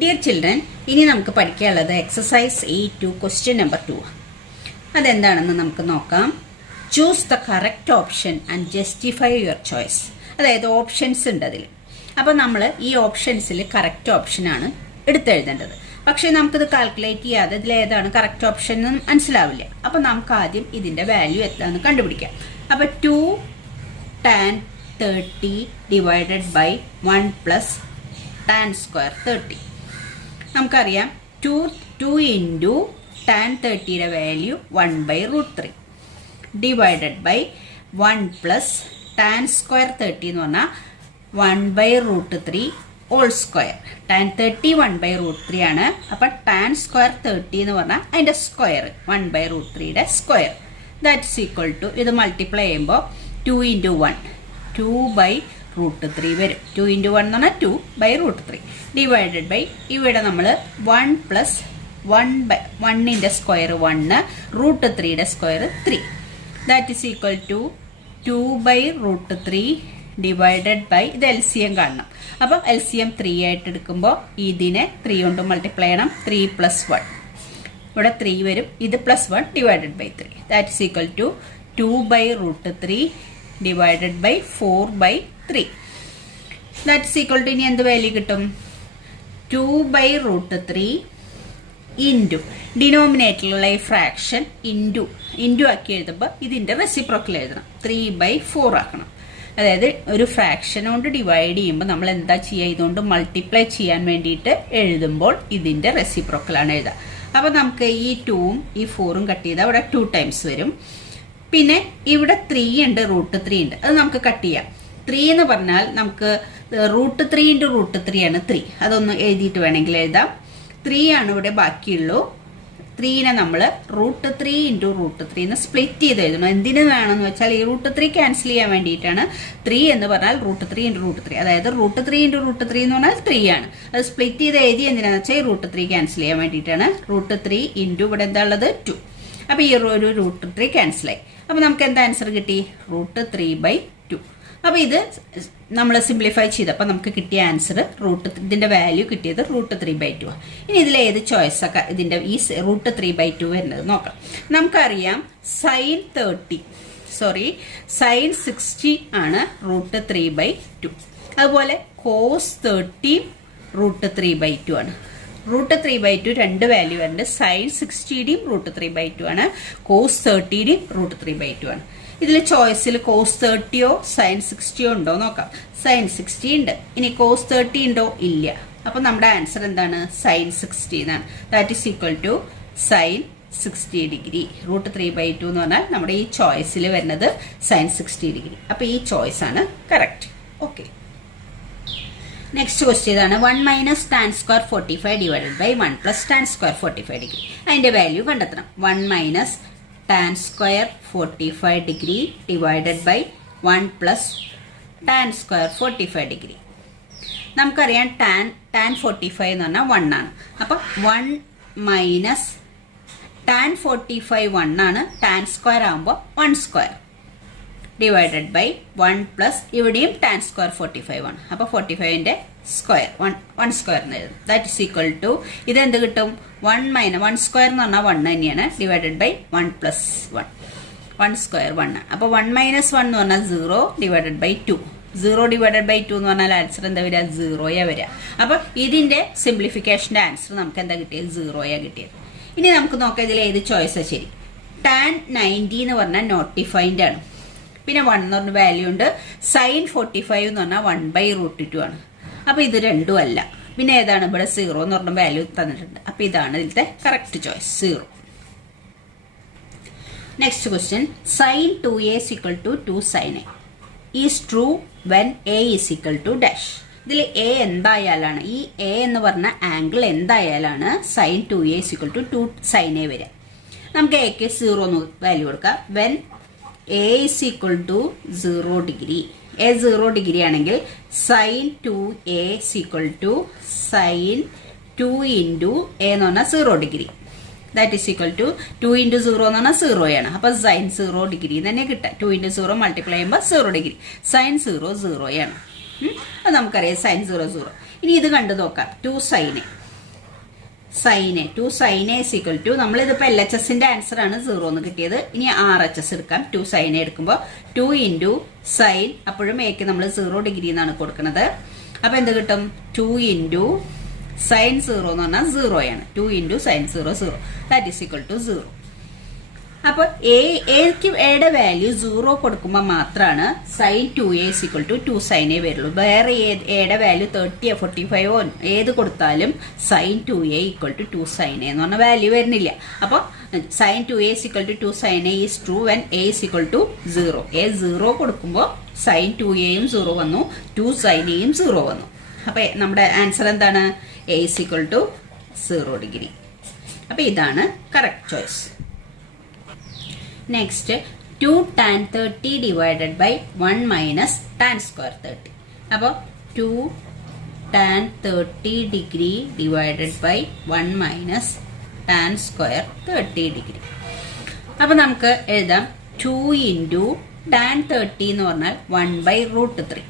Dear children, ഇനി നമുക്ക് പഠിക്കാനുള്ളത് എക്സസൈസ് 8 ക്വസ്റ്റ്യൻ നമ്പർ 2. അതെന്താണെന്ന് നമുക്ക് നോക്കാം. Choose the correct option and justify your choice. അതായത് ഓപ്ഷൻസ് ഉണ്ട് അതിൽ. അപ്പോൾ നമ്മൾ ഈ ഓപ്ഷൻസിൽ കറക്റ്റ് ഓപ്ഷനാണ് എടുത്തെഴുതേണ്ടത്. പക്ഷേ നമുക്കിത് കാൽക്കുലേറ്റ് ചെയ്യാതെ ഇതിലേതാണ് കറക്റ്റ് ഓപ്ഷൻ എന്ന് മനസ്സിലാവില്ല. അപ്പോൾ നമുക്ക് ആദ്യം ഇതിൻ്റെ വാല്യൂ എത്രയാണെന്ന് കണ്ടുപിടിക്കാം. അപ്പോൾ 2 tan 30 divided by 1 plus tan square 30. നമുക്കറിയാം 2 ഇൻറ്റു tan 30യുടെ value 1/√3 divided by 1 plus tan square 30 എന്ന് പറഞ്ഞാൽ 1/√3 ഹോൾ സ്ക്വയർ. tan 30 1/√3 ആണ്. അപ്പം tan സ്ക്വയർ 30 എന്ന് പറഞ്ഞാൽ അതിൻ്റെ സ്ക്വയർ 1/√3യുടെ square. That is equal to ഇത് മൾട്ടിപ്ലൈ ചെയ്യുമ്പോൾ 2 ഇൻറ്റു 1 2/√3 വരും. 2 ഇൻറ്റു 1 എന്ന് പറഞ്ഞാൽ 2/√3 ഡിവൈഡഡ് ബൈ ഇവിടെ നമ്മൾ 1 പ്ലസ് 1/1ൻ്റെ സ്ക്വയർ 1 √3യുടെ square 3. That is equal to 2/√3 divided by ഇത് LCM കാണണം. അപ്പം LCM 3 ആയിട്ട് എടുക്കുമ്പോൾ ഇതിനെ 3 കൊണ്ട് മൾട്ടിപ്ലൈ ചെയ്യണം. 3 + 1 ഇവിടെ 3 വരും. ഇത് +1 divided by 3. That is equal to 2/√3 divided by 4/3. That is equal to ഇനി എന്ത് വാല്യൂ കിട്ടും? 2/√3 ഇൻറ്റു ഡിനോമിനേറ്ററിലുള്ള ഈ ഫ്രാക്ഷൻ ഇൻറ്റു ആക്കി എഴുതുമ്പോൾ ഇതിൻ്റെ റെസിപ്രോക്കൽ എഴുതണം. 3/4 ആക്കണം. അതായത് ഒരു ഫ്രാക്ഷൻ കൊണ്ട് ഡിവൈഡ് ചെയ്യുമ്പോൾ നമ്മൾ എന്താ ചെയ്യുക? ഇതുകൊണ്ട് മൾട്ടിപ്ലൈ ചെയ്യാൻ വേണ്ടിയിട്ട് എഴുതുമ്പോൾ ഇതിൻ്റെ റെസിപ്രോക്കലാണ് എഴുതുക. അപ്പോൾ നമുക്ക് ഈ 2ഉം ഈ 4ഉം കട്ട് ചെയ്താൽ ഇവിടെ 2 ടൈംസ് വരും. പിന്നെ ഇവിടെ 3 ഉണ്ട്, √3 ഉണ്ട്. അത് നമുക്ക് കട്ട് ചെയ്യാം. 3 എന്ന് പറഞ്ഞാൽ നമുക്ക് √3 ഇൻറ്റു √3 ആണ് 3. അതൊന്ന് എഴുതിയിട്ട് വേണമെങ്കിൽ എഴുതാം. 3 ആണ് ഇവിടെ ബാക്കിയുള്ളൂ. 3നെ നമ്മൾ √3 ഇൻറ്റു √3 എന്ന് സ്പ്ലിറ്റ് ചെയ്ത് എഴുതണം. എന്തിനു വേണമെന്ന് വെച്ചാൽ ഈ √3 ക്യാൻസൽ ചെയ്യാൻ വേണ്ടിയിട്ടാണ്. 3 എന്ന് പറഞ്ഞാൽ √3 ഇൻറ്റു √3, അതായത് √3 ഇൻറ്റു √3 എന്ന് പറഞ്ഞാൽ 3 ആണ്. അത് സ്പ്ലിറ്റ് ചെയ്ത് എഴുതി എന്തിനാണെന്ന് വെച്ചാൽ √3 ക്യാൻസൽ ചെയ്യാൻ വേണ്ടിയിട്ടാണ്. √3 ഇൻറ്റു ഇവിടെ എന്താ ഉള്ളത് 2. അപ്പോൾ ഈ ഒരു √3 ക്യാൻസലായി. അപ്പോൾ നമുക്ക് എന്താ ആൻസർ കിട്ടി? √3/2. അപ്പോൾ ഇത് നമ്മൾ സിംപ്ലിഫൈ ചെയ്തപ്പോൾ നമുക്ക് കിട്ടിയ ആൻസർ ഇതിൻ്റെ വാല്യൂ കിട്ടിയത് √3/2. ഇനി ഇതിൽ ഏത് ചോയ്സൊക്കെ ഇതിൻ്റെ ഈ √3/2 വരുന്നത് നോക്കാം. നമുക്കറിയാം sin 60 ആണ് √3/2. അതുപോലെ cos 30 √3/2 ആണ്. √3/2 രണ്ട് വാല്യൂ വരുന്നുണ്ട്. sin 60യുടെയും √3/2 ആണ്, cos 30യുടെയും √3/2 ആണ്. ഇതിൽ ചോയ്സിൽ cos 30യോ sin 60യോ ഉണ്ടോ നോക്കാം. sin 60 ഉണ്ട്. ഇനി cos 30 ഉണ്ടോ? ഇല്ല. അപ്പോൾ നമ്മുടെ ആൻസർ എന്താണ്? sin 60 എന്നാണ്. That is equal to sin 60 degree. √3/2 എന്ന് പറഞ്ഞാൽ നമ്മുടെ ഈ ചോയ്സിൽ വരുന്നത് sin 60 ഡിഗ്രി. അപ്പോൾ ഈ ചോയ്സ് ആണ് കറക്റ്റ്. ഓക്കെ, നെക്സ്റ്റ് ക്വസ്റ്റ്യൻ ഇതാണ്. 1 - tan square 45 divided by 1 plus tan square 45 degree. അതിൻ്റെ വാല്യൂ കണ്ടെത്തണം. 1 - tan square 45 degree divided by 1 plus tan square 45 degree. നമുക്കറിയാം tan 45 എന്ന് പറഞ്ഞാൽ 1 ആണ്. അപ്പം 1 മൈനസ് tan 45 1 ആണ്. tan സ്ക്വയർ ആകുമ്പോൾ 1 സ്ക്വയർ ഡിവൈഡഡ് ബൈ 1 പ്ലസ് ഇവിടെയും tan സ്ക്വയർ 45 ആണ്. അപ്പോൾ 45ൻ്റെ സ്ക്വയർ 1 സ്ക്വയർ എന്ന് എഴുതും. ദാറ്റ് ഈസ് ഈക്വൽ ടു ഇതെന്ത് കിട്ടും? 1 സ്ക്വയർ എന്ന് പറഞ്ഞാൽ 1 തന്നെയാണ്. Divided by 1 plus 1 square 1. അപ്പോൾ 1 - 1 എന്ന് പറഞ്ഞാൽ 0 ഡിവൈഡഡ് ബൈ 2. 0 ഡിവൈഡഡ് ബൈ 2 എന്ന് പറഞ്ഞാൽ ആൻസർ എന്താ വരിക? 0 വരിക. അപ്പോൾ ഇതിൻ്റെ സിംപ്ലിഫിക്കേഷൻ്റെ ആൻസർ നമുക്ക് എന്താ കിട്ടിയത്? 0 കിട്ടിയത്. ഇനി നമുക്ക് നോക്കാം ഇതിൽ ഏത് ചോയ്സാണ് ശരി. tan 90 എന്ന് പറഞ്ഞാൽ നോട്ടിഫൈൻഡ് ആണ്. പിന്നെ 1 എന്ന് പറഞ്ഞ വാല്യൂ ഉണ്ട്. sin 45 എന്ന് പറഞ്ഞാൽ 1/√2 ആണ്. അപ്പോൾ ഇത് രണ്ടും അല്ല. പിന്നെ ഏതാണ്? ഇവിടെ 0 എന്ന് പറഞ്ഞ വാല്യൂ തന്നിട്ടുണ്ട്. അപ്പോൾ ഇതാണ് ഇതിലത്തെ correct choice, 0. Next question. sin 2a = 2 sin a is true when a = dash. ഇതിൽ a എന്തായാലാണ്, ഈ a എന്ന് പറഞ്ഞ ആംഗിൾ എന്തായാലാണ് sin 2a = 2 sin a വരിക. നമുക്ക് എക്ക് 0 എന്ന് വാല്യൂ കൊടുക്കാം. When a = 0 degree. a 0 degree ആണെങ്കിൽ sin 2a = sin 2 into a എന്ന് പറഞ്ഞാൽ 0 degree. That is equal to 2 into 0 എന്ന് പറഞ്ഞാൽ 0 ആണ്. അപ്പോൾ sin 0 ഡിഗ്രി തന്നെ കിട്ടുക. 2 ഇൻറ്റു 0 മൾട്ടിപ്ലൈ ചെയ്യുമ്പോൾ 0 ഡിഗ്രി. sin 0 0 ആണ്. അത് നമുക്കറിയാം sin 0 0. ഇനി ഇത് കണ്ടു നോക്കാം. 2 sin a sine a 2 sine a is equal to, നമ്മളിതിപ്പോൾ LHSന്റെ ആൻസർ ആണ് 0 എന്ന് കിട്ടിയത്. ഇനി RHS എടുക്കാം. 2 സൈൻ എ എടുക്കുമ്പോൾ 2 ഇൻറ്റു സൈൻ, അപ്പോഴും എക്ക് നമ്മൾ 0 ഡിഗ്രി എന്നാണ് കൊടുക്കുന്നത്. അപ്പോൾ എന്ത് കിട്ടും? 2 ഇൻറ്റു സൈൻ 0 എന്ന് പറഞ്ഞാൽ 0 ആണ്. 2 into sine 0 0, that is equal to 0. അപ്പോൾ എക്ക് എയുടെ വാല്യൂ 0 കൊടുക്കുമ്പോൾ മാത്രമാണ് sine 2a is equal to 2 sine A വരുള്ളൂ. വേറെ എയുടെ വാല്യൂ 30 45 ഏത് കൊടുത്താലും sine 2a equal to 2 sine A എന്ന് പറഞ്ഞ വാല്യൂ വരുന്നില്ല. അപ്പോൾ sine 2a is equal to 2 sine A is true when A is equal to 0. A 0 കൊടുക്കുമ്പോൾ സൈൻ 2aയും 0 വന്നു, 2 സൈൻ എയും 0 വന്നു. അപ്പോൾ നമ്മുടെ ആൻസർ എന്താണ്? A is equal to 0 degree. അപ്പോൾ ഇതാണ് correct choice. Next 2 tan 30 divided by 1 minus tan square 30. അപ്പോൾ 2 tan 30 degree divided by 1 minus tan square 30 degree. അപ്പോൾ നമുക്ക് എഴുതാം 2 ഇൻറ്റു ടാൻ 30 എന്ന് പറഞ്ഞാൽ 1/√3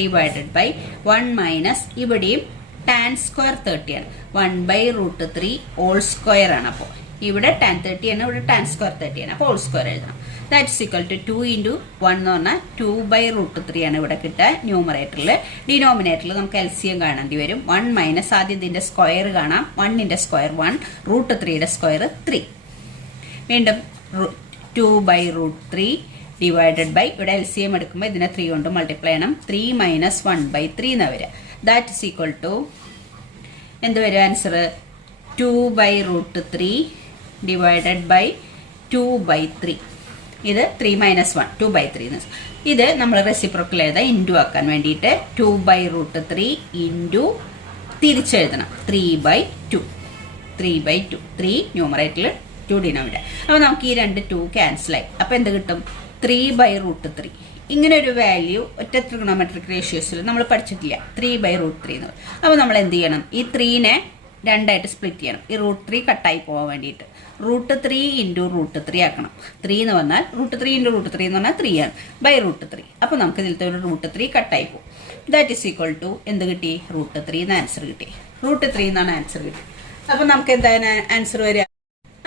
ഡിവൈഡഡ് ബൈ 1 മൈനസ്, ഇവിടെയും ടാൻ സ്ക്വയർ 30 ആണ്, 1/√3 ഹോൾ സ്ക്വയർ ആണ്. അപ്പോൾ ഇവിടെ ടാൻ 30 ആണ്, ഇവിടെ ടാൻ സ്ക്വയർ 30 ആണ്. അപ്പോൾ ഹോൾ സ്ക്വയർ എഴുതണം. ദാറ്റ്സ് ഈക്വൽ ടു 2 ഇൻറ്റു 1 എന്ന് പറഞ്ഞാൽ 2/√3 ആണ് ഇവിടെ കിട്ടുക ന്യൂമറേറ്ററിൽ. ഡിനോമിനേറ്ററിൽ നമുക്ക് LCM കാണേണ്ടി വരും. 1 മൈനസ്, ആദ്യം ഇതിന്റെ സ്ക്വയർ കാണാം. 1ന്റെ സ്ക്വയർ 1, √3യുടെ സ്ക്വയർ 3. വീണ്ടും 2/√3 ഡിവൈഡഡ് ബൈ, ഇവിടെ LCM എടുക്കുമ്പോൾ ഇതിനെ 3 കൊണ്ട് മൾട്ടിപ്ലൈ ചെയ്യണം. 3 മൈനസ് 1/3 എന്ന് വരിക. ദാറ്റ് ഇസ് ഈക്വൽ ടു എന്ത് വരും ആൻസർ? 2/√3 divided by 2/3. ഇത് 3 മൈനസ് 1, 2/3. ഇത് നമ്മൾ റെസിപ്രോക്കൽ എഴുതാം ഇൻറ്റു ആക്കാൻ വേണ്ടിയിട്ട്. 2/√3 ഇൻറ്റു തിരിച്ചെഴുതണം 3/2. 3/2, 3 ന്യൂമറേറ്ററിൽ 2 ഡിനോമിനേറ്റർ. അപ്പോൾ നമുക്ക് ഈ 2 2 ക്യാൻസലായി. അപ്പോൾ എന്ത് കിട്ടും? 3/√3. ഇങ്ങനെ ഒരു വാല്യൂ ഒറ്റ ട്രിഗണോമെട്രിക് റേഷ്യോസിൽ നമ്മൾ പഠിച്ചിട്ടില്ല, 3/√3 എന്ന്. അപ്പോൾ നമ്മൾ എന്ത് ചെയ്യണം? ഈ 3നെ 2ആയിട്ട് സ്പ്ലിറ്റ് ചെയ്യണം. ഈ √3 കട്ടായി പോകാൻ വേണ്ടിയിട്ട് √3 ഇൻറ്റു √3 ആക്കണം. 3 എന്ന് പറഞ്ഞാൽ √3 ഇൻറ്റു √3 എന്ന് പറഞ്ഞാൽ 3 ആണ്, √3. അപ്പോൾ നമുക്ക് ഇതിലത്തെ ഒരു √3 കട്ടായി പോകും. ദാറ്റ് ഇസ് ഈക്വൽ ടു എന്ത് കിട്ടി? √3 എന്ന് ആൻസർ കിട്ടി. √3 എന്നാണ് ആൻസർ കിട്ടി. അപ്പോൾ നമുക്ക് എന്താണ് ആൻസർ വരിക?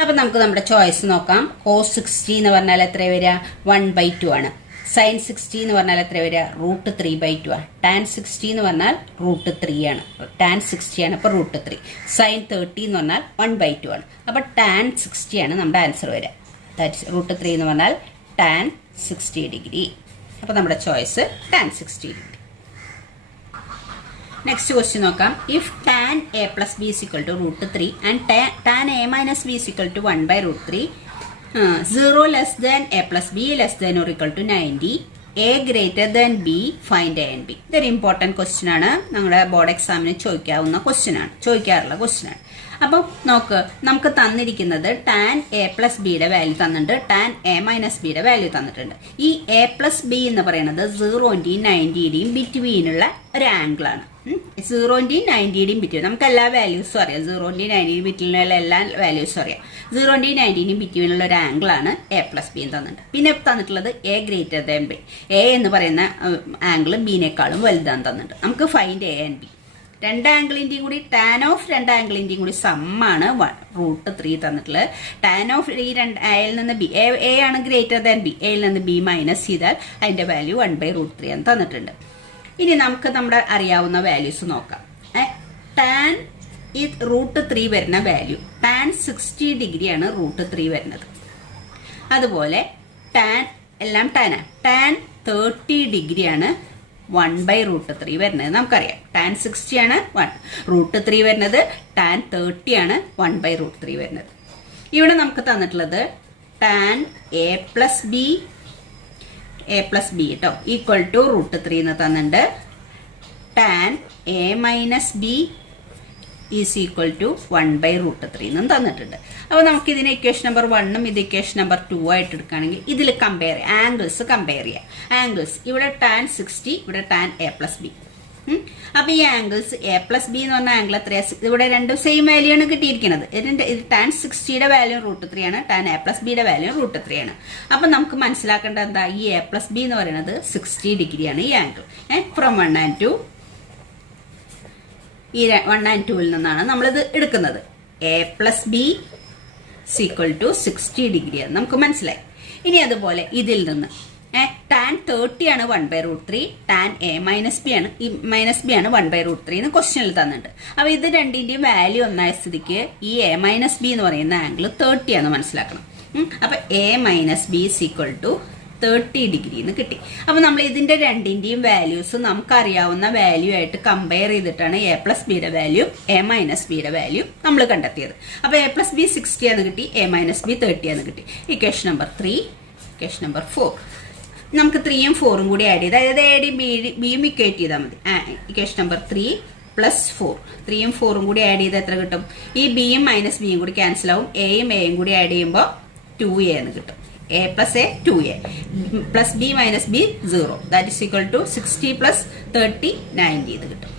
അപ്പോൾ നമുക്ക് നമ്മുടെ ചോയ്സ് നോക്കാം. cos 60 എന്ന് പറഞ്ഞാൽ എത്ര വരിക? 1/2 ആണ്. സൈൻ 60 എന്ന് പറഞ്ഞാൽ എത്ര വരിക? √3/2 ആണ്. ടാൻ 60 എന്ന് പറഞ്ഞാൽ √3 ആണ്. ടാൻ 60 ആണ്, അപ്പോൾ √3. സൈൻ 30 എന്ന് പറഞ്ഞാൽ 1/2 ആണ്. അപ്പോൾ ടാൻ 60 ആണ് നമ്മുടെ ആൻസർ വരിക. ദാറ്റ് √3 എന്ന് പറഞ്ഞാൽ ടാൻ 60 ഡിഗ്രി. അപ്പോൾ നമ്മുടെ choice tan 60 degree. Next question നോക്കാം. If tan a plus b is equal to √3 and tan a minus b is equal to 1/√3, 0 less than a plus b less than or equal to 90, a greater than b, find a and b. ഇതൊരു important question ആണ്. നമ്മുടെ board എക്സാമിന് ചോദിക്കാറുള്ള question ആണ്. അപ്പം നോക്ക്, നമുക്ക് തന്നിരിക്കുന്നത് tan a plus ബിയുടെ വാല്യൂ തന്നിട്ടുണ്ട്, ടാൻ a മൈനസ് ബിയുടെ വാല്യൂ തന്നിട്ടുണ്ട്. ഈ a പ്ലസ് ബി എന്ന് പറയുന്നത് 0ന്റെയും 90യുടെയും ബിറ്റ്വീനുള്ള ഒരു ആംഗിൾ ആണ്. 0ന്റെയും 90യുടെയും ബിറ്റ്വീൻ നമുക്ക് എല്ലാ വാല്യൂസും അറിയാം. 0ന്റെയും 90യുടെയും ബിറ്റ്വീനുള്ള എല്ലാ വാല്യൂസും അറിയാം. 0ന്റെയും 90യുടെയും ബിറ്റ്വീനുള്ള ഒരു ആംഗിൾ ആണ് a പ്ലസ് ബി തന്നിട്ടുണ്ട്. പിന്നെ തന്നിട്ടുള്ളത് a greater than B. a എന്ന് പറയുന്ന ആംഗിൾ ബിനേക്കാളും വലുതാന്ന് തന്നിട്ടുണ്ട്. നമുക്ക് ഫൈൻഡ് a and b. രണ്ട് ആംഗിളിന്റെയും കൂടി ടാൻ ഓഫ് രണ്ട് ആംഗിളിന്റെയും കൂടി സമ്മാണ് √3 തന്നിട്ടുള്ളത്. ടാൻ ഓഫ് ഈ എയിൽ നിന്ന് ബി, എ ആണ് ഗ്രേറ്റർ ദാൻ ബി, എയിൽ നിന്ന് ബി മൈനസ് ചെയ്താൽ അതിന്റെ വാല്യൂ 1/√3 എന്ന് തന്നിട്ടുണ്ട്. ഇനി നമുക്ക് നമ്മുടെ അറിയാവുന്ന വാല്യൂസ് നോക്കാം. ടാൻ ഈ √3 വരുന്ന വാല്യൂ ടാൻ 60 ഡിഗ്രിയാണ് √3 വരുന്നത്. അതുപോലെ ടാൻ എല്ലാം ടാൻ 30 ഡിഗ്രിയാണ് 1/√3 വരുന്നത്. നമുക്കറിയാം ടാൻ 60 ആണ് √3 വരുന്നത്, ടാൻ 30 ആണ് 1/√3 വരുന്നത്. ഇവിടെ നമുക്ക് തന്നിട്ടുള്ളത് ടാൻ a പ്ലസ് ബി കേട്ടോ ഈക്വൽ ടു √3 എന്ന് തന്നിട്ടുണ്ട്. Tan a minus B is equal to 1/√3 എന്നും തന്നിട്ടുണ്ട്. അപ്പോൾ നമുക്ക് ഇതിന് ഇക്വേഷൻ നമ്പർ 1ഉം ഇത് ഇക്വേഷൻ നമ്പർ 2 ആയിട്ട് എടുക്കുകയാണെങ്കിൽ ഇതിൽ കമ്പയർ ആംഗിൾസ് കമ്പയർ ചെയ്യാം. ആംഗിൾസ് ഇവിടെ ടാൻ 60, ഇവിടെ ടാൻ a പ്ലസ് ബി. അപ്പോൾ ഈ ആംഗിൾസ് a പ്ലസ് ബി എന്ന് പറഞ്ഞ ആംഗിൾ എത്രയാണ്? ഇവിടെ രണ്ടും സെയിം വാല്യൂ ആണ് കിട്ടിയിരിക്കുന്നത്. ഇത് ടാൻ 60യുടെ വാല്യൂ √3 ആണ്, ടാൻ a പ്ലസ് ബിയുടെ വാല്യൂ √3 ആണ്. അപ്പം നമുക്ക് മനസ്സിലാക്കേണ്ടത് എന്താ? ഈ a പ്ലസ് ബി എന്ന് പറയുന്നത് 60 ഡിഗ്രിയാണ് ഈ ആംഗിൾ. ഫ്രം 1 and 2 ഈ 1 and 2 നിന്നാണ് നമ്മളിത് എടുക്കുന്നത്. A plus B equal to 60 degree എന്ന് നമുക്ക് മനസ്സിലായി. ഇനി അതുപോലെ ഇതിൽ നിന്ന് ടാൻ 30 ആണ് 1/√3, ടാൻ എ മൈനസ് ബി ആണ്, ഈ മൈനസ് ബി ആണ് 1/√3 എന്ന് ക്വസ്റ്റ്യനിൽ തന്നിട്ടുണ്ട്. അപ്പൊ ഇത് രണ്ടിന്റെയും വാല്യൂ ഒന്നായ സ്ഥിതിക്ക് ഈ എ മൈനസ് ബി എന്ന് പറയുന്ന ആംഗിൾ 30 ആണെന്ന് മനസ്സിലാക്കണം. അപ്പൊ A minus B equal to 30 degree എന്ന് കിട്ടി. അപ്പൊ നമ്മൾ ഇതിന്റെ രണ്ടിന്റെയും വാല്യൂസ് നമുക്കറിയാവുന്ന വാല്യൂ ആയിട്ട് കമ്പയർ ചെയ്തിട്ടാണ് എ പ്ലസ് ബിയുടെ വാല്യൂ എ മൈനസ് ബിയുടെ വാല്യൂ നമ്മൾ കണ്ടെത്തിയത്. അപ്പൊ എ പ്ലസ് ബി 60 എന്ന് കിട്ടി, എ മൈനസ് ബി 30 എന്ന് കിട്ടി. Equation number 3. ഇക്വേഷൻ നമ്പർ 4 നമുക്ക് 3യും 4ഉം കൂടി ആഡ് ചെയ്ത്, അതായത് എയും ബിയും ഇക്വേറ്റ് ചെയ്താൽ മതി. ഇക്വേഷൻ നമ്പർ 3 പ്ലസ് 4, 3യും 4ഉം കൂടി ആഡ് ചെയ്ത് എത്ര കിട്ടും? ഈ ബിയും മൈനസ് ബിയും കൂടി ക്യാൻസൽ ആവും. എയും കൂടി ആഡ് ചെയ്യുമ്പോൾ 2a എന്ന് കിട്ടും. a plus a 2a plus b minus b 0, that is equal to 60 plus 30 90 എന്ന് കിട്ടും.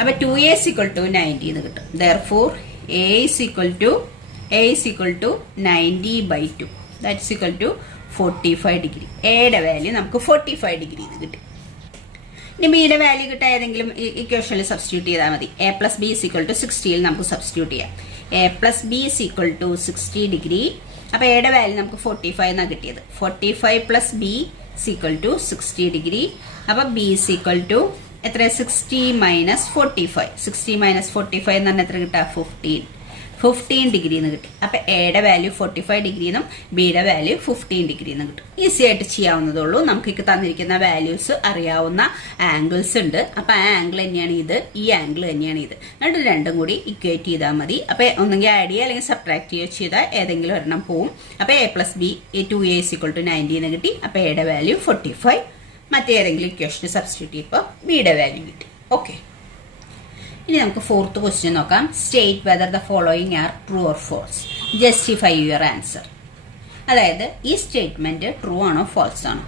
അപ്പൊ 2a is equal to 90 എന്ന് കിട്ടും. Therefore a is equal to 90/2, that is equal to 45 degree. എയുടെ വാല്യൂ നമുക്ക് 45 ഡിഗ്രി എന്ന് കിട്ടി. ഇനി ബിയുടെ വാല്യൂ കിട്ടാൻ ഏതെങ്കിലും ഇക്വേഷനിൽ സബ്സ്റ്റിറ്റ്യൂട്ട് ചെയ്താൽ മതി. A plus B is equal to 60 നമുക്ക് സബ്സ്റ്റിറ്റ്യൂട്ട് ചെയ്യാം. A plus B is equal to 60 degree. അപ്പൊ എയുടെ വാല്യൂ നമുക്ക് 45 എന്നാണ് കിട്ടിയത്. 45 plus B equal to 60 degree. അപ്പൊ ബി ഈക്വൽ ടു എത്ര? 60 മൈനസ് 45. 60 മൈനസ് 45 എന്ന് പറഞ്ഞാൽ എത്ര കിട്ടാ? 15 ഡിഗ്രി എന്ന് കിട്ടി. അപ്പൊ എയുടെ വാല്യൂ 45 ഡിഗ്രി എന്നും ബിയുടെ വാല്യൂ 15 ഡിഗ്രി എന്നും കിട്ടും. ഈസി ആയിട്ട് ചെയ്യാവുന്നതുള്ളൂ. നമുക്ക് തന്നിരിക്കുന്ന വാല്യൂസ് അറിയാവുന്ന ആംഗിൾസ് ഉണ്ട്. അപ്പൊ ആ ആംഗിൾ തന്നെയാണ് ഇത്, ഈ ആംഗിൾ തന്നെയാണ് ഇത്. എന്നിട്ട് രണ്ടും കൂടി ഇക്വേറ്റ് ചെയ്താൽ മതി. അപ്പൊ ഒന്നെങ്കിൽ ആഡ് ചെയ്യുക അല്ലെങ്കിൽ സബ്ട്രാക്ട് ചെയ്യുക ചെയ്താൽ ഏതെങ്കിലും ഒരെണ്ണം പോവും. അപ്പൊ A plus B 2a equal to 90 എന്ന് കിട്ടി. അപ്പൊ എയുടെ വാല്യൂ 45. മറ്റേതെങ്കിലും ഇക്വേഷന് സബ്സ്റ്റിറ്റ്യൂട്ട് ചെയ്യുമ്പോൾ ബിയുടെ വാല്യൂ കിട്ടി. ഓക്കെ, ഇനി നമുക്ക് 4th ക്വസ്റ്റ്യൻ നോക്കാം. State whether the following are true or false, justify your answer. അതായത് ഈ സ്റ്റേറ്റ്മെന്റ് ട്രൂ ആണോ ഫോൾസ് ആണോ?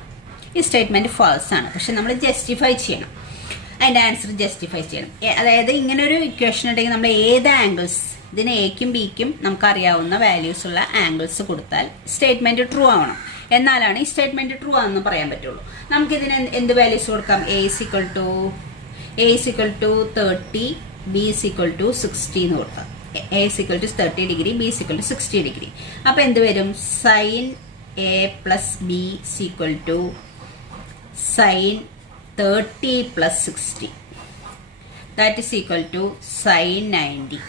ഈ സ്റ്റേറ്റ്മെന്റ് ഫോൾസ് ആണ്, പക്ഷെ നമ്മൾ ജസ്റ്റിഫൈ ചെയ്യണം, അതിന്റെ ആൻസർ ജസ്റ്റിഫൈ ചെയ്യണം. അതായത് ഇങ്ങനെ ഒരു ഇക്വേഷൻ ഉണ്ടെങ്കിൽ നമ്മൾ ഏത് ആംഗിൾസ്, ഇതിന് എക്കും ബിക്കും നമുക്കറിയാവുന്ന വാല്യൂസ് ഉള്ള ആംഗിൾസ് കൊടുത്താൽ സ്റ്റേറ്റ്മെന്റ് ട്രൂ ആവണം. എന്നാലാണ് ഈ സ്റ്റേറ്റ്മെന്റ് ട്രൂ ആണെന്ന് പറയാൻ പറ്റുള്ളൂ. നമുക്കിതിന് എന്ത് വാല്യൂസ് കൊടുക്കാം? a is equal to 30, b is equal to 60 എന്ന് കൊടുക്കാം. a is equal to 30 degree, b is equal to 60 degree. അപ്പൊ എന്ത് വരും? sin a plus b is equal to sin 30 plus 60, that is equal to sin 90.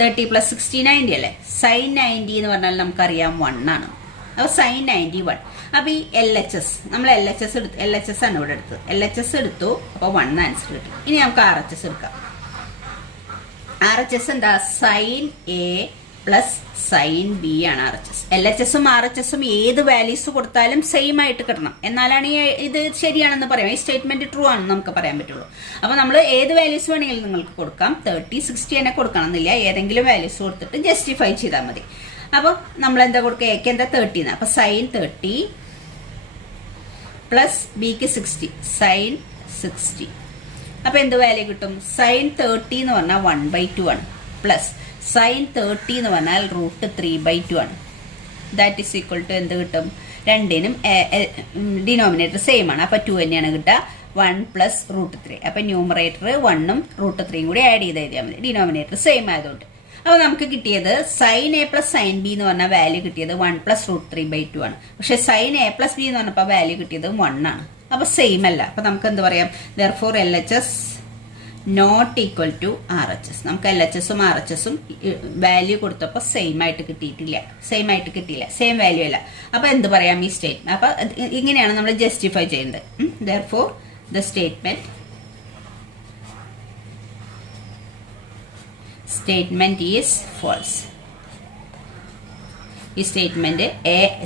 30 plus 60 90 അല്ലേ? sin 90 എന്ന് പറഞ്ഞാൽ നമുക്കറിയാം 1 ആണ്. അപ്പൊ sin 91. അപ്പൊ ഈ LHS നമ്മൾ LHS എടുത്തു, LHS ആണ് ഇവിടെ എടുത്തത്. LHS എടുത്തു, അപ്പൊ 1 ആൻസർ കിട്ടി. ഇനി നമുക്ക് RHS എടുക്കാം. RHS എന്താ? sin A plus sin B ആണ് RHS. LHSും RHSും ഏത് വാല്യൂസ് കൊടുത്താലും സെയിം ആയിട്ട് കിട്ടണം, എന്നാലാണ് ഇത് ശരിയാണെന്ന് പറയാം, ഈ സ്റ്റേറ്റ്മെന്റ് ട്രൂ ആണെന്ന് നമുക്ക് പറയാൻ പറ്റുള്ളൂ. അപ്പൊ നമ്മൾ ഏത് വാല്യൂസ് വേണമെങ്കിലും നിങ്ങൾക്ക് കൊടുക്കാം. 30 60 തന്നെ കൊടുക്കണം എന്നില്ല, ഏതെങ്കിലും വാല്യൂസ് കൊടുത്തിട്ട് ജസ്റ്റിഫൈ ചെയ്താൽ മതി. അപ്പൊ നമ്മൾ എന്താ കൊടുക്കുക? എക്ക് എന്താ? 30. അപ്പൊ sin 30 പ്ലസ് ബിക്ക് 60, sin 60. അപ്പൊ എന്ത് വാല്യൂ കിട്ടും? sin 30 എന്ന് പറഞ്ഞാൽ 1/2 ആണ്, പ്ലസ് sin 30 എന്ന് പറഞ്ഞാൽ √3/2 ആണ്. ദാറ്റ് ഈസ് ഈക്വൽ ടു എന്ത് കിട്ടും? രണ്ടിനും ഡിനോമിനേറ്റർ സെയിം ആണ്, അപ്പൊ 2 തന്നെയാണ് കിട്ടുക. 1 പ്ലസ് √3. അപ്പൊ ന്യൂമറേറ്റർ 1ഉം √3യും കൂടി ആഡ് ചെയ്ത് എഴുതിയാൽ മതി, ഡിനോമിനേറ്റർ സെയിം ആയതുകൊണ്ട്. അപ്പൊ നമുക്ക് കിട്ടിയത് sin a plus sin b എന്ന് പറഞ്ഞ വാല്യൂ കിട്ടിയത് 1 പ്ലസ് √3/2 ആണ്. പക്ഷെ sin a പ്ലസ് b എന്ന് പറഞ്ഞപ്പോൾ വാല്യൂ കിട്ടിയത് 1 ആണ്. അപ്പൊ സെയിം അല്ല. അപ്പൊ നമുക്ക് എന്ത് പറയാം? therefore LHS not equal to RHS. നമുക്ക് LHSും RHSും വാല്യൂ കൊടുത്തപ്പോൾ സെയിം ആയിട്ട് കിട്ടിയിട്ടില്ല, സെയിം വാല്യൂ അല്ല. അപ്പൊ എന്ത് പറയാം? ഈ സ്റ്റേറ്റ്മെന്റ് അപ്പൊ ഇങ്ങനെയാണ് നമ്മൾ ജസ്റ്റിഫൈ ചെയ്യുന്നത്. therefore the statement is false. ഈ statement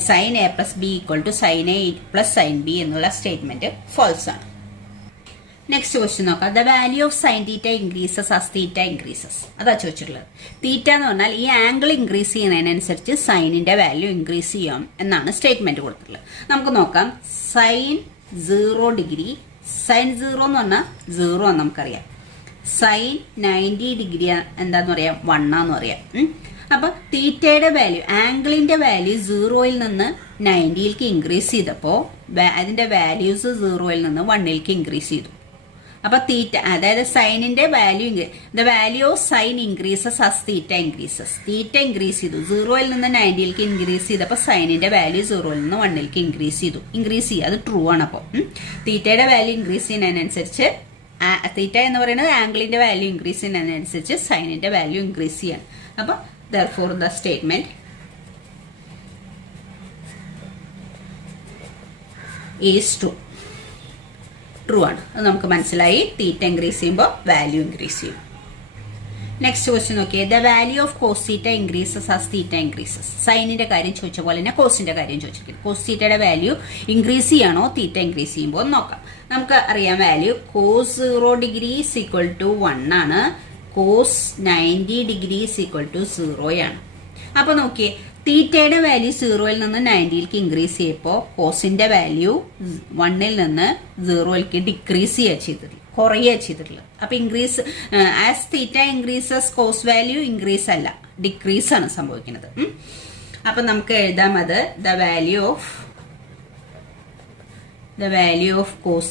sin a plus B equal to sin a plus sin b എന്നുള്ള സ്റ്റേറ്റ്മെന്റ് ഫോൾസ് ആണ്. നെക്സ്റ്റ് ക്വസ്റ്റ്യൻ നോക്കാം. The value of sin θ increases as θ increases. അതാ ചോദിച്ചിട്ടുള്ളത്. തീറ്റ എന്ന് പറഞ്ഞാൽ ഈ ആംഗിൾ ഇൻക്രീസ് ചെയ്യുന്നതിനനുസരിച്ച് സൈനിന്റെ വാല്യൂ ഇൻക്രീസ് ചെയ്യാം എന്നാണ് സ്റ്റേറ്റ്മെന്റ് കൊടുത്തിട്ടുള്ളത്. നമുക്ക് നോക്കാം. sin 0 ഡിഗ്രി, sin 0 എന്ന് പറഞ്ഞാൽ 0 എന്ന് നമുക്കറിയാം. sin 90 ഡിഗ്രി എന്താന്ന് പറയാം? 1 ആന്ന് പറയാം. അപ്പൊ തീറ്റയുടെ വാല്യൂ, ആംഗിളിന്റെ വാല്യൂ 0യിൽ നിന്ന് 90ലേക്ക് ഇൻക്രീസ് ചെയ്തപ്പോ അതിന്റെ വാല്യൂസ് 0യിൽ നിന്ന് 1ലേക്ക് ഇൻക്രീസ് ചെയ്തു. അപ്പൊ തീറ്റ അതായത് സൈനിന്റെ value the value of sine increases as theta increases. Theta increase ചെയ്തു, 0-ൽ നിന്ന് 90-ലേക്ക് ഇൻക്രീസ് ചെയ്തപ്പോൾ സൈനിന്റെ വാല്യൂ 0-ൽ നിന്ന് 1-ലേക്ക് ഇൻക്രീസ് ചെയ്യുക. അത് ട്രൂ ആണ്. അപ്പോൾ തീറ്റയുടെ വാല്യൂ ഇൻക്രീസ് ചെയ്യുന്നതിനനുസരിച്ച് തീറ്റ എന്ന് പറയുന്നത് ആംഗിളിന്റെ വാല്യൂ ഇൻക്രീസ് ചെയ്യുന്നതിനനുസരിച്ച് സൈനിന്റെ വാല്യൂ ഇൻക്രീസ് ചെയ്യാണ്. അപ്പൊ therefore the statement is true ആണ്. അത് നമുക്ക് മനസ്സിലായി. തീറ്റ ഇൻക്രീസ് ചെയ്യുമ്പോൾ വാല്യൂ ഇൻക്രീസ് ചെയ്യും. നെക്സ്റ്റ് ക്വസ്റ്റ്യൻ നോക്കിയേ. The value of cos theta increases as theta increases. സൈനിന്റെ കാര്യം ചോദിച്ച പോലെ തന്നെ കോസിന്റെ കാര്യം ചോദിച്ചിരിക്കും. കോസ് തീറ്റയുടെ വാല്യൂ ഇൻക്രീസ് ചെയ്യാണോ തീറ്റ ഇൻക്രീസ് ചെയ്യുമ്പോൾ നോക്കാം. നമുക്ക് അറിയാം value cos 0 degree is equal to 1 ആണ്. Cos 90 degree is equal to 0 ആണ്. അപ്പൊ നോക്കിയേ, തീറ്റയുടെ വാല്യൂ 0-ൽ നിന്ന് 90-ലേക്ക് ഇൻക്രീസ് ചെയ്യപ്പോൾ കോസിന്റെ വാല്യൂ 1-ൽ നിന്ന് 0-ലേക്ക് ഡിക്രീസ് കുറയുക ചെയ്തിട്ടുള്ളത്. അപ്പൊ increase as theta increases cos value increase അല്ല, ഡിക്രീസ് ആണ് സംഭവിക്കുന്നത്. അപ്പൊ നമുക്ക് എഴുതാം അത് the value of cos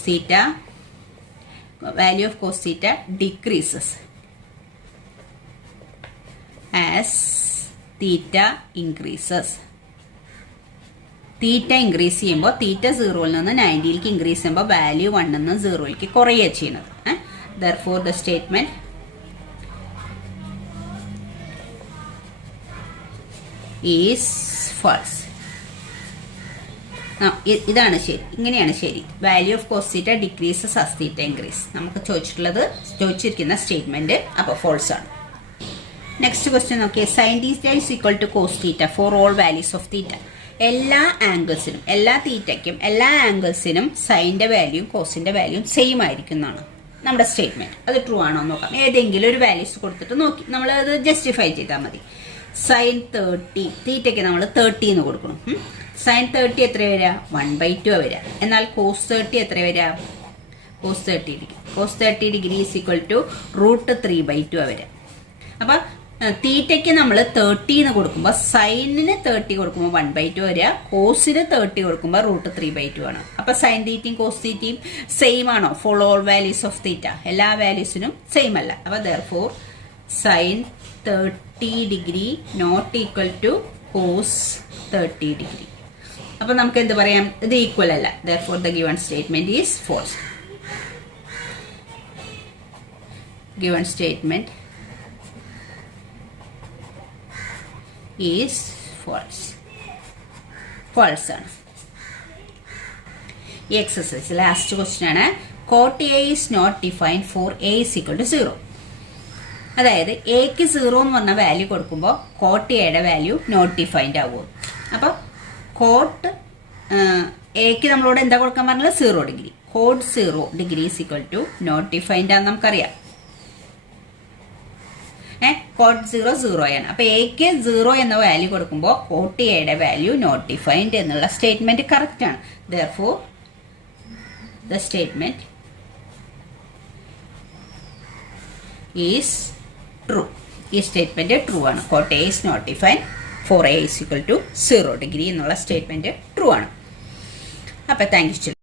theta decreases as theta increases. Theta increase ചെയ്യുമ്പോൾ തീറ്റ 0-ൽ നിന്ന് 90-ലേക്ക് ഇൻക്രീസ് ചെയ്യുമ്പോൾ വാല്യൂ 1-ൽ നിന്ന് 0-ലേക്ക് കുറയുക ചെയ്യുന്നത്. Therefore the statement is false. ഇതാണ് ശരി, ഇങ്ങനെയാണ് ശരി. Value of cos theta decreases as theta increase. നമുക്ക് ചോദിച്ചിരിക്കുന്ന സ്റ്റേറ്റ്മെന്റ് അപ്പോൾ ഫോൾസ് ആണ്. നെക്സ്റ്റ് ക്വസ്റ്റ്യൻ നോക്കിയേ. Sine theta is equal to cos theta for all values of theta. എല്ലാ ആംഗിൾസിനും, എല്ലാ തീറ്റയ്ക്കും, എല്ലാ ആംഗിൾസിനും സൈൻ്റെ വാല്യൂയും കോസിന്റെ വാല്യൂയും സെയിം ആയിരിക്കും എന്നാണ് നമ്മുടെ സ്റ്റേറ്റ്മെന്റ്. അത് ട്രൂ ആണോ നോക്കാം. ഏതെങ്കിലും ഒരു വാല്യൂസ് കൊടുത്തിട്ട് നോക്കി നമ്മൾ അത് ജസ്റ്റിഫൈ ചെയ്താൽ മതി. സൈൻ 30 തീറ്റയ്ക്ക് നമ്മൾ 30 എന്ന് കൊടുക്കണം. സൈൻ 30 എത്ര വരിക? 1/2 വരിക. എന്നാൽ കോസ് 30 എത്ര വരിക? Cos 30 degree is equal to √3/2 വരിക. അപ്പൊ തീറ്റയ്ക്ക് നമ്മൾ 30 എന്ന് കൊടുക്കുമ്പോൾ സൈനിന് 30 കൊടുക്കുമ്പോൾ 1/2 വരിക, കോസിന് 30 കൊടുക്കുമ്പോൾ √3/2 ആണ്. അപ്പൊ സൈൻ തീറ്റയും കോസ് തീറ്റയും സെയിം ആണോ? For all values of theta, എല്ലാ വാല്യൂസിനും സെയിം അല്ല. അപ്പൊ therefore sine 30 degree not equal to cos 30 degree. അപ്പൊ നമുക്ക് എന്ത് പറയാം? ഇത് ഈക്വൽ അല്ല. therefore the given statement is false. Given statement is false. False ആണ്. ഈ എക്സസൈസ് ലാസ്റ്റ് ക്വസ്റ്റ്യൻ ആണ്. cot A is not defined for A is equal to 0. അതായത് എക്ക് 0 എന്ന് പറഞ്ഞ വാല്യൂ കൊടുക്കുമ്പോൾ cot Aയുടെ വാല്യൂ നോട്ട് ഡിഫൈൻഡ് ആവുമോ? അപ്പൊ കോട്ട് എക്ക് നമ്മളോട് എന്താ കൊടുക്കാൻ പറഞ്ഞത്? 0 degree. cot 0 degree is equal to not defined ആണെന്ന് നമുക്കറിയാം. cot 0 ആണ്. അപ്പൊ എക്ക് 0 എന്ന വാല്യൂ കൊടുക്കുമ്പോൾ cot Aയുടെ വാല്യൂ നോട്ട് ഡിഫൈൻഡ് എന്നുള്ള സ്റ്റേറ്റ്മെന്റ് കറക്റ്റ് ആണ്. therefore the statement is true. ഈ സ്റ്റേറ്റ്മെന്റ് ട്രൂ ആണ്. cot A is not defined for A is equal to 0 degree എന്നുള്ള സ്റ്റേറ്റ്മെന്റ് ട്രൂ ആണ്. അപ്പൊ താങ്ക് യു.